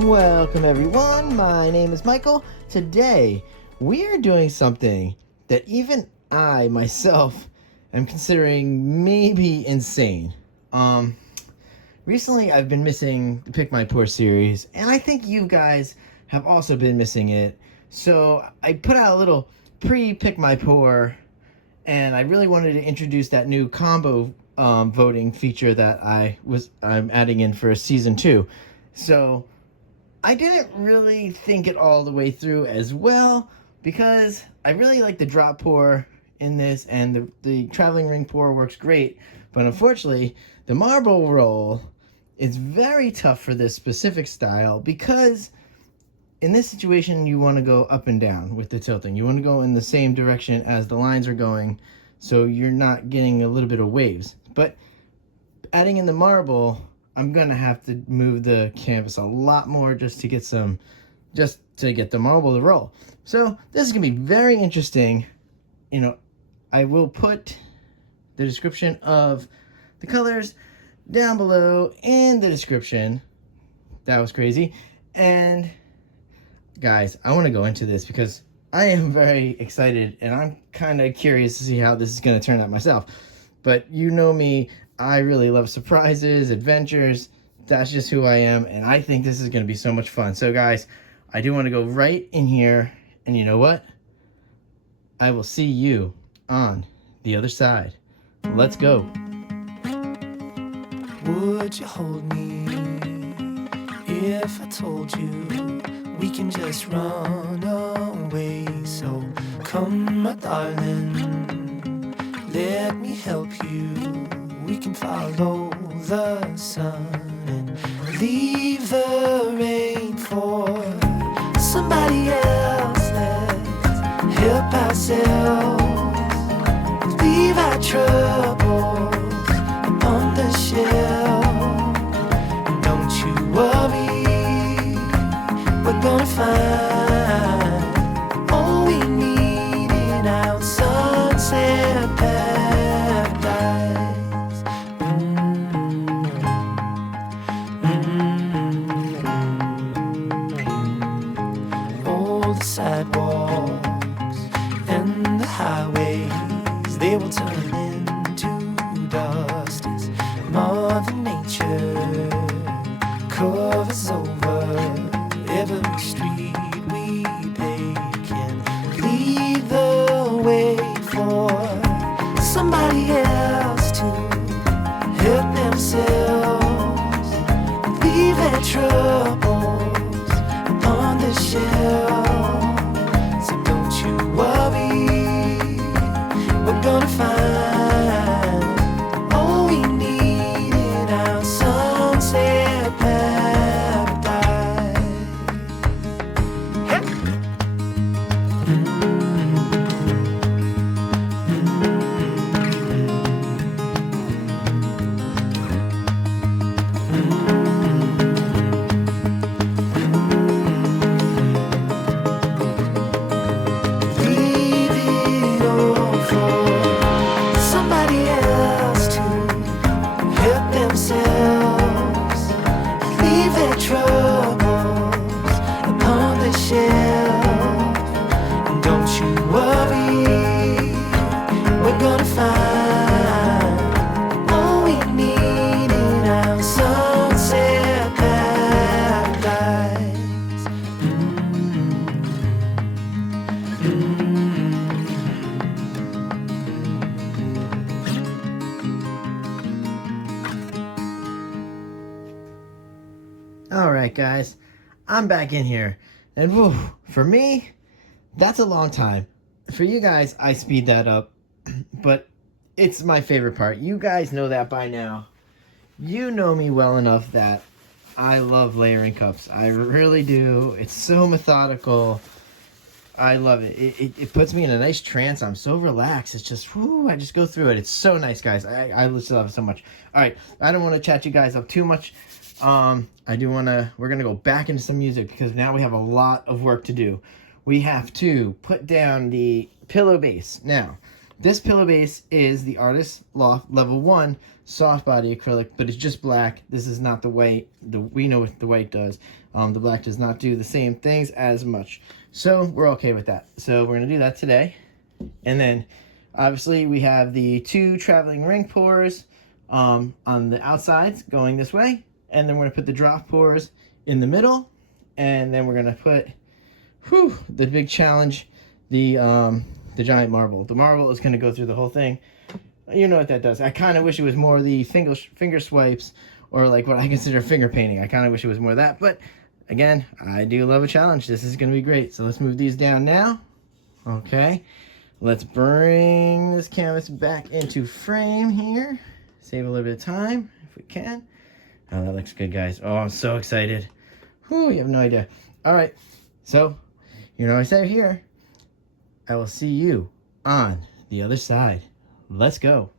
Welcome everyone, my name is Michael. Today we are doing something that even I myself am considering maybe insane. Recently I've been missing the Pick My Pour series, and I think you guys have also been missing it. So I put out a little pre-Pick My Pour, and I really wanted to introduce that new combo voting feature that I'm adding in for season 2. So I didn't really think it all the way through as well, because I really like the drop pour in this, and the traveling ring pour works great, but unfortunately the marble roll is very tough for this specific style, because in this situation you want to go up and down with the tilting. You want to go in the same direction as the lines are going, so you're not getting a little bit of waves. But adding in the marble, I'm gonna have to move the canvas a lot more just to get the marble to roll. So this is gonna be very interesting. I will put the description of the colors down below in the description. That was crazy. And guys, I want to go into this because I am very excited, and I'm kind of curious to see how this is going to turn out myself. But you know me, I really love surprises, adventures. That's just who I am, and I think this is going to be so much fun. So guys, I do want to go right in here, and you know what? I will see you on the other side. Let's go. Would you hold me if I told you we can just run away? So come, my darling, let me help you. We can follow the sun and leave the rain for somebody else. Let's help ourselves, leave our troubles upon the shelf. And don't you worry, we're gonna find all we need in our sunset paradise. All the sidewalks and the highways, they will turn into dust as Mother Nature covers over every street we take, and lead the way for somebody else to help themselves, leave their troubles upon the shelf. So don't you worry, we're gonna find all we need in our sunset paradise. Leave it all for somebody else to help themselves, leave their troubles upon the shelf. And don't you worry, we're gonna find all we need in our sunset paradise. All right, guys, I'm back in here, and whew, for me, that's a long time. For you guys, I speed that up, but it's my favorite part. You guys know that by now. You know me well enough that I love layering cups. I really do. It's so methodical. I love it. It puts me in a nice trance. I'm so relaxed. It's just, whoo, I just go through it. It's so nice, guys. I just love it so much. All right, I don't want to chat you guys up too much. We're going to go back into some music, because now we have a lot of work to do. We have to put down the pillow base. Now, This pillow base is the Artist Loft Level 1 soft body acrylic, but it's just black. This is not the white. We know what the white does. The black does not do the same things as much. So we're okay with that. So we're going to do that today. And then obviously we have the 2 traveling ring pours on the outsides going this way. And then we're going to put the drop pours in the middle. And then we're going to put, the big challenge, the giant marble. The marble is going to go through the whole thing. You know what that does. I kind of wish it was more the finger swipes, or like what I consider finger painting. I kind of wish it was more of that. But again, I do love a challenge. This is going to be great. So let's move these down now. Okay. Let's bring this canvas back into frame here. Save a little bit of time if we can. Oh, that looks good, guys. Oh, I'm so excited. Whew, you have no idea. All right. So, you know what I say here. I will see you on the other side. Let's go.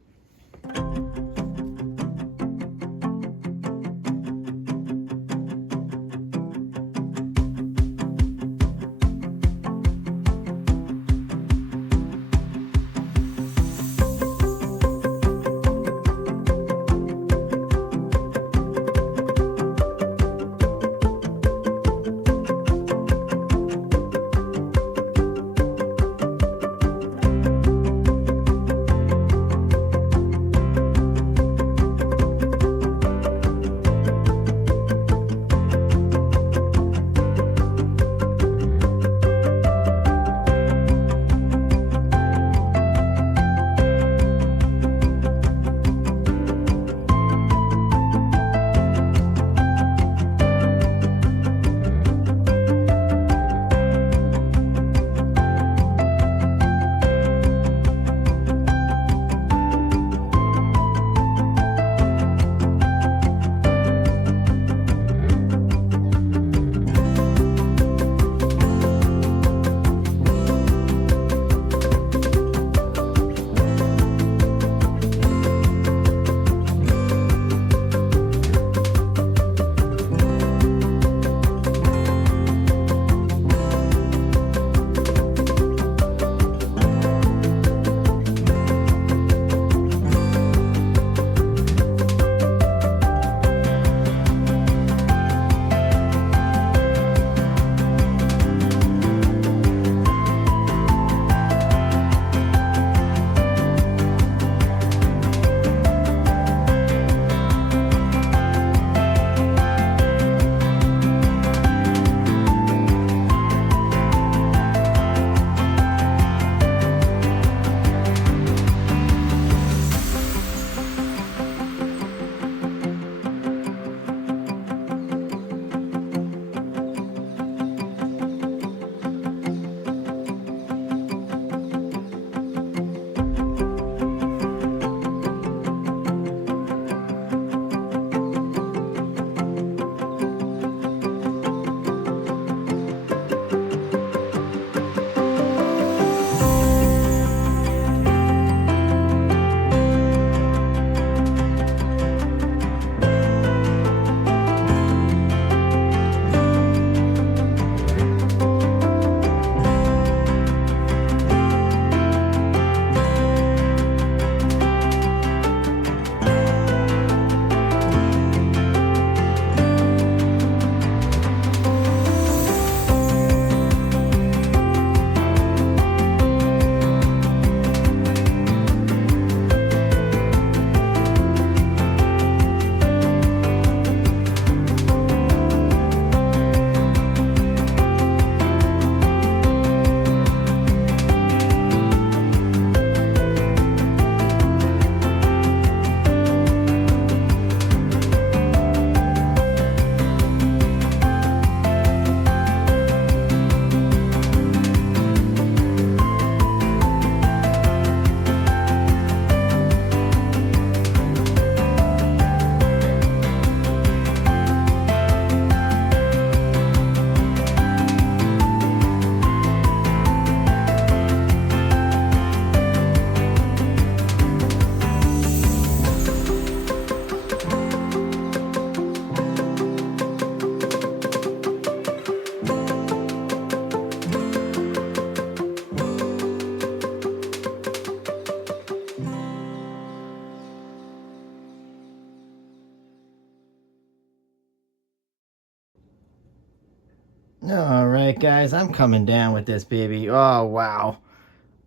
All right, guys, I'm coming down with this baby. Oh, wow.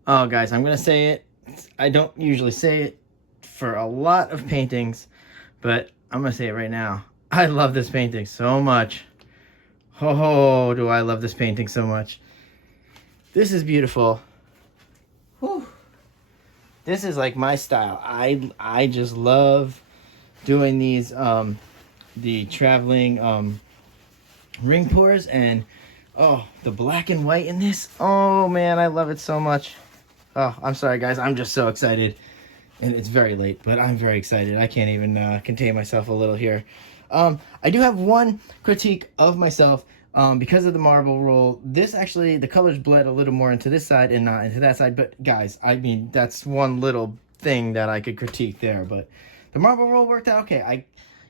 Oh, guys, I'm going to say it. I don't usually say it for a lot of paintings, but I'm going to say it right now. I love this painting so much. Oh, do I love this painting so much. This is beautiful. Whew. This is like my style. I just love doing these the traveling ring pours, and oh, the black and white in this. Oh man, I love it so much. Oh, I'm sorry guys, I'm just so excited. And it's very late, but I'm very excited. I can't even contain myself a little here. I do have one critique of myself. Because of the marble roll, this actually, the colors bled a little more into this side and not into that side. But guys, I mean, that's one little thing that I could critique there. But the marble roll worked out okay.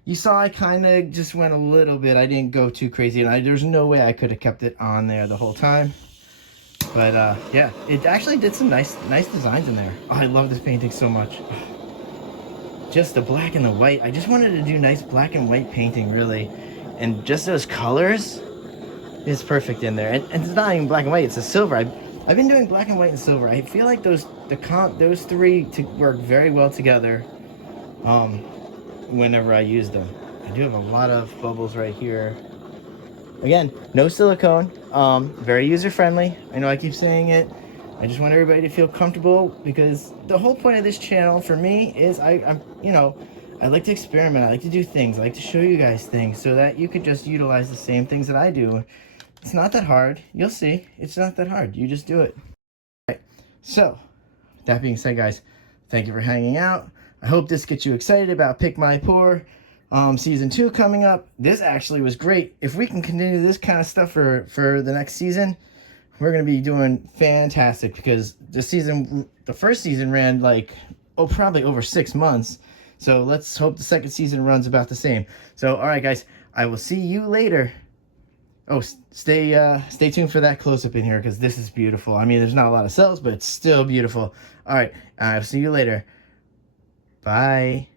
You saw I kind of just went a little bit. I didn't go too crazy, and there's no way I could have kept it on there the whole time. But yeah, it actually did some nice designs in there. Oh, I love this painting so much. Just the black and the white. I just wanted to do nice black and white painting, really. And just those colors is perfect in there. And it's not even black and white, it's a silver. I've been doing black and white and silver. I feel like those three work very well together whenever I use them. I do have a lot of bubbles right here. Again, no silicone, very user-friendly. I know I keep saying it. I just want everybody to feel comfortable, because the whole point of this channel for me is I'm you know, I like to experiment. I like to do things. I like to show you guys things so that you could just utilize the same things that I do. It's not that hard. You'll see. It's not that hard. You just do it. All right. So, that being said, guys, thank you for hanging out. I hope this gets you excited about Pick My Pour season 2 coming up. This actually was great. If we can continue this kind of stuff for the next season, we're going to be doing fantastic, because the first season ran like, probably over 6 months. So let's hope the second season runs about the same. So, all right, guys, I will see you later. Oh, stay tuned for that close-up in here, because this is beautiful. I mean, there's not a lot of cells, but it's still beautiful. All right, I'll see you later. Bye.